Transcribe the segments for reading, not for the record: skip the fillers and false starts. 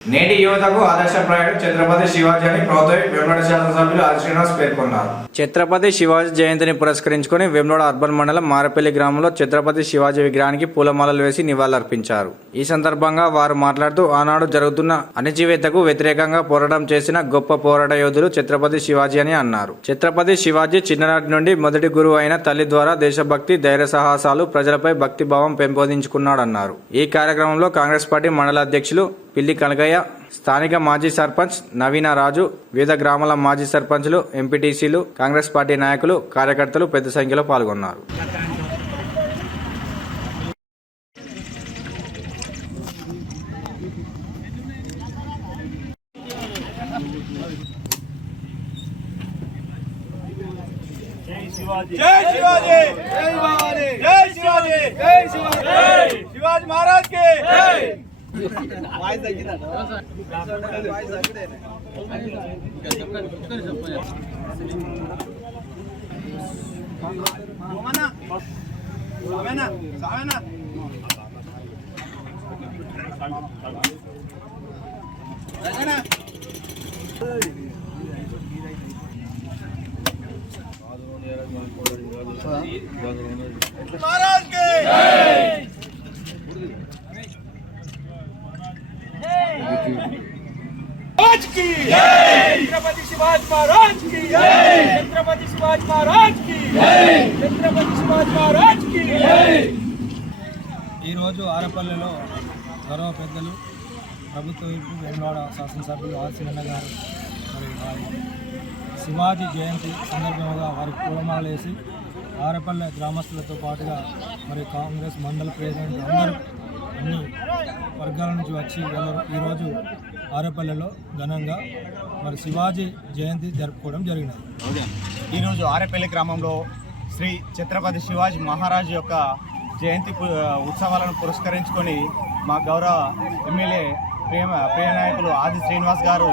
నేటి యువతకు ఆదర్శప్రాయుడు ఛత్రపతి శివాజీ అని ప్రభుత్వ వేములవాడ శాసనసభ్యులు ఆర్ శ్రీనివాస్ పేర్కొన్నారు. ఛత్రపతి శివాజీ జయంతిని పురస్కరించుకొని వేములవాడ అర్బన్ మండలం మారపల్లి గ్రామంలో ఛత్రపతి శివాజీ విగ్రహానికి పూలమాలలు వేసి నివాళులర్పించారు. ఈ సందర్భంగా వారు మాట్లాడుతూ ఆనాడు జరుగుతున్న అణచివేతకు వ్యతిరేకంగా పోరాటం చేసిన గొప్ప పోరాట యోధుడు ఛత్రపతి శివాజీ అని అన్నారు. ఛత్రపతి శివాజీ చిన్ననాటి నుండి మొదటి గురువు అయిన తల్లి ద్వారా దేశభక్తి, ధైర్య సాహసాలు, ప్రజలపై భక్తిభావం పెంపొందించుకున్నాడన్నారు. ఈ కార్యక్రమంలో కాంగ్రెస్ పార్టీ మండల అధ్యక్షులు పిల్లి కనకయ్య, స్థానిక మాజీ సర్పంచ్ నవీన రాజు, వివిధ గ్రామాల మాజీ సర్పంచ్లు, ఎంపీటీసీలు, కాంగ్రెస్ పార్టీ నాయకులు, కార్యకర్తలు పెద్ద సంఖ్యలో పాల్గొన్నారు. शिवाजी महाराज के महाराज के छत्रपति शिवाजी महाराज की छत्रपति शिवाजी महाराज की छत्रपति शिवाजी महाराज की ఈ రోజు ఆరపల్లెలో గౌరవ పెద్దలు ప్రభుత్వ వేములవాడ శాసనసభ్యులు ఆర్ శ్రీనివాస్ గారు మరి వారి శివాజీ జయంతి సందర్భంగా వారి పూలమాల వేసి ఆరపల్లె గ్రామస్తులతో పాటుగా మరి కాంగ్రెస్ మండల ప్రెసిడెంట్ అందరూ అన్ని వర్గాల నుంచి వచ్చి ఈరోజు ఆరపల్లెలో ఘనంగా మరి శివాజీ జయంతి జరుపుకోవడం జరిగినది. ఈరోజు ఆరపల్లి గ్రామంలో శ్రీ ఛత్రపతి శివాజీ మహారాజ్ యొక్క జయంతి ఉత్సవాలను పురస్కరించుకొని మా గౌరవ ఎమ్మెల్యే ప్రియ నాయకులు ఆది శ్రీనివాస్ గారు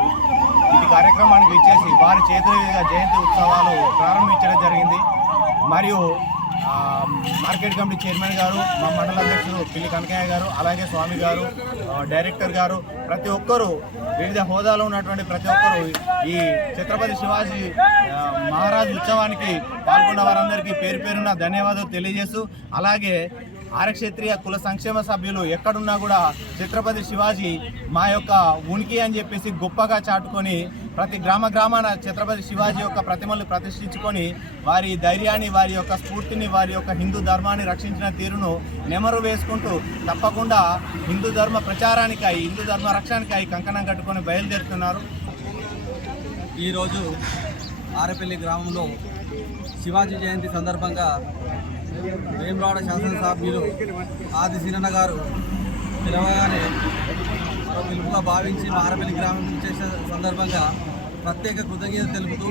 ఇది కార్యక్రమానికి ఇచ్చేసి వారి చేతుల మీదుగా జయంతి ఉత్సవాలు ప్రారంభించడం జరిగింది. మరియు మార్కెట్ కమిటీ చైర్మన్ గారు, మా మండల అధ్యక్షులు పిల్లి కనకయ్య గారు, అలాగే స్వామి గారు, డైరెక్టర్ గారు, ప్రతి ఒక్కరూ వివిధ హోదాలో ఉన్నటువంటి ప్రతి ఒక్కరూ ఈ ఛత్రపతి శివాజీ మహారాజ్ ఉత్సవానికి పాల్గొన్న వారందరికీ పేరు పేరున ధన్యవాదాలు తెలియజేస్తూ, అలాగే ఆరక్షత్రియ కుల సంక్షేమ సభ్యులు ఎక్కడున్నా కూడా ఛత్రపతి శివాజీ మా యొక్క ఉనికి అని చెప్పేసి గొప్పగా చాటుకొని ప్రతి గ్రామాన ఛత్రపతి శివాజీ యొక్క ప్రతిమలు ప్రతిష్ఠించుకొని వారి ధైర్యాన్ని, వారి యొక్క స్ఫూర్తిని, వారి యొక్క హిందూ ధర్మాన్ని రక్షించిన తీరును నెమరు వేసుకుంటూ తప్పకుండా హిందూ ధర్మ ప్రచారానికై, హిందూ ధర్మ రక్షణకై కంకణం కట్టుకొని బయలుదేరుతున్నారు. ఈరోజు ఆరపల్లి గ్రామంలో శివాజీ జయంతి సందర్భంగా వేములవాడ శాసనసభ్యులు ఆది శ్రీనివాస్ గారు పిలవగానే మరో పిలుపుగా భావించి ఆరపల్లి గ్రామం చేసే సందర్భంగా ప్రత్యేక కృతజ్ఞత తెలుపుతూ,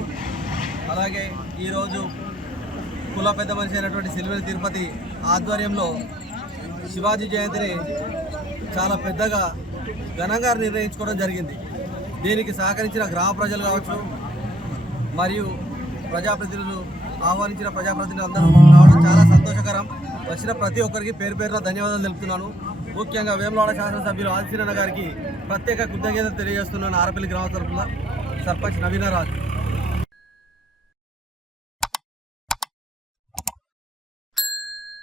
అలాగే ఈరోజు కుల పెద్ద మనిషి అయినటువంటి సిల్వెల తిరుపతి ఆధ్వర్యంలో శివాజీ జయంతిని చాలా పెద్దగా ఘనంగా నిర్వహించుకోవడం జరిగింది. దీనికి సహకరించిన గ్రామ ప్రజలు కావచ్చు, మరియు ప్రజాప్రతినిధులు ఆహ్వానించిన ప్రజాప్రతినిధులు అందరూ రావడం చాలా సంతోషకరం. వచ్చిన ప్రతి ఒక్కరికి పేరు పేరున ధన్యవాదాలు తెలుపుతున్నాను. ముఖ్యంగా వేములవాడ శాసనసభ్యులు ఆది శ్రీనివాస్ గారికి ప్రత్యేక కృతజ్ఞతలు తెలియజేస్తున్నాను. ఆరపల్లి గ్రామ తరఫున సర్పంచ్ నవీన రాజు.